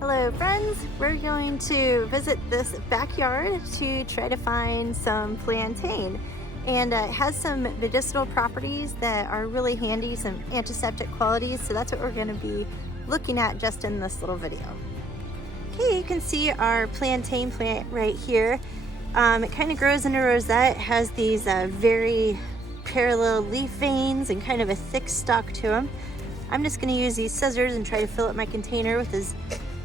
Hello friends, we're going to visit this backyard to try to find some plantain, and it has some medicinal properties that are really handy, some antiseptic qualities, so that's what we're going to be looking at just in this little video. Okay, you can see our plantain plant right here. It kind of grows in a rosette, has these very parallel leaf veins and kind of a thick stalk to them. I'm just going to use these scissors and try to fill up my container with as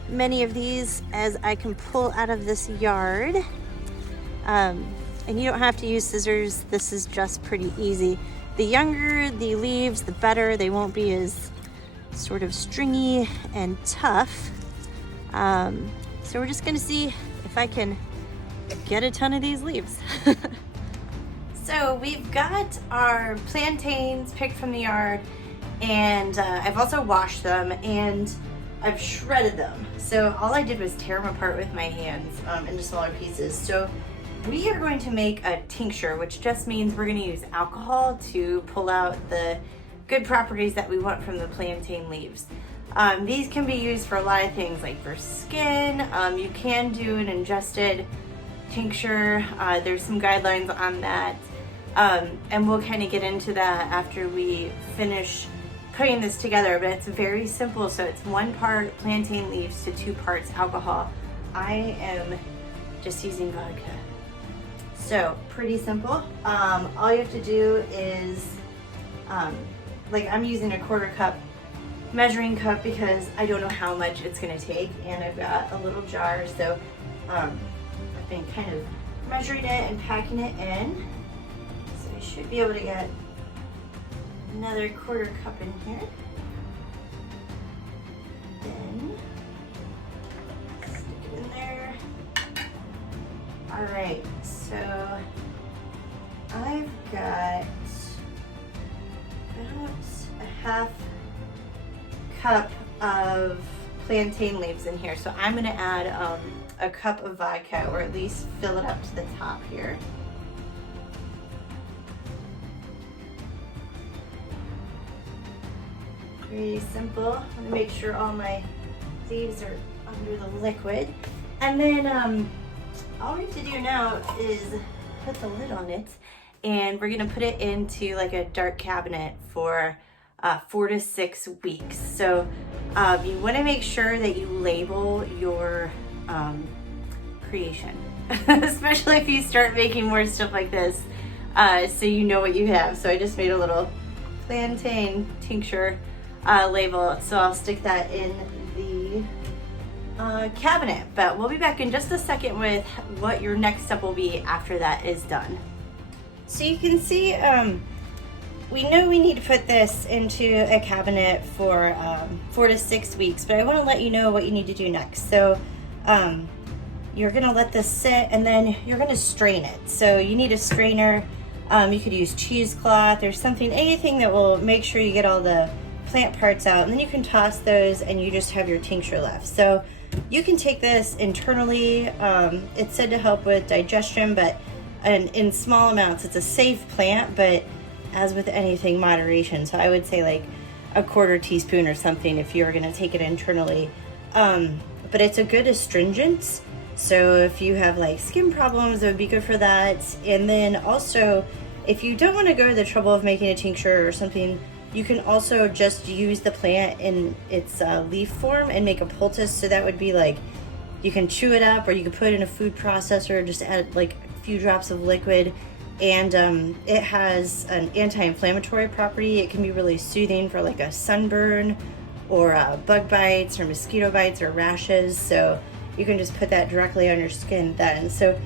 many of these as I can pull out of this yard. And you don't have to use scissors. This is just pretty easy. The younger the leaves, the better. They won't be as sort of stringy and tough. So we're just going to see if I can get a ton of these leaves. So we've got our plantains picked from the yard, and I've also washed them and I've shredded them. So all I did was tear them apart with my hands into smaller pieces. So we are going to make a tincture, which just means we're going to use alcohol to pull out the good properties that we want from the plantain leaves. These can be used for a lot of things, like for skin. You can do an ingested tincture. There's some guidelines on that. And we'll kind of get into that after we finish putting this together, but it's very simple. So it's 1 part plantain leaves to 2 parts alcohol. I am just using vodka. So pretty simple. All you have to do is, like I'm using a 1/4 cup measuring cup because I don't know how much it's gonna take, and I've got a little jar, so I've been kind of measuring it and packing it in. So I should be able to get another 1/4 cup in here. Then stick it in there. All right, so I've got about a 1/2 cup of plantain leaves in here. So I'm gonna add a cup of vodka, or at least fill it up to the top here. Pretty simple. I'm gonna make sure all my leaves are under the liquid. And then all we have to do now is put the lid on it, and we're gonna put it into like a dark cabinet for 4 to 6 weeks. So you wanna make sure that you label your creation, especially if you start making more stuff like this, so you know what you have. So I just made a little plantain tincture label, so I'll stick that in the cabinet. But we'll be back in just a second with what your next step will be after that is done. So you can see we know we need to put this into a cabinet for 4 to 6 weeks, but I want to let you know what you need to do next. So you're going to let this sit, and then you're going to strain it. So you need a strainer. You could use cheesecloth or something, anything that will make sure you get all the plant parts out, and then you can toss those and you just have your tincture left. So you can take this internally. It's said to help with digestion, but in small amounts. It's a safe plant, but as with anything, moderation. So I would say like a 1/4 teaspoon or something if you were going to take it internally. But it's a good astringent. So if you have like skin problems, it would be good for that. And then also, if you don't want to go to the trouble of making a tincture or something, you can also just use the plant in its leaf form and make a poultice. So that would be like, you can chew it up, or you can put it in a food processor, just add like a few drops of liquid. And it has an anti-inflammatory property. It can be really soothing for like a sunburn or bug bites or mosquito bites or rashes. So you can just put that directly on your skin then. So,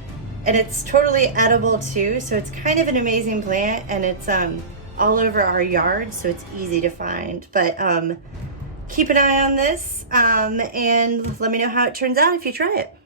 and it's totally edible too. So it's kind of an amazing plant, and it's all over our yard, so it's easy to find. But keep an eye on this, and let me know how it turns out if you try it.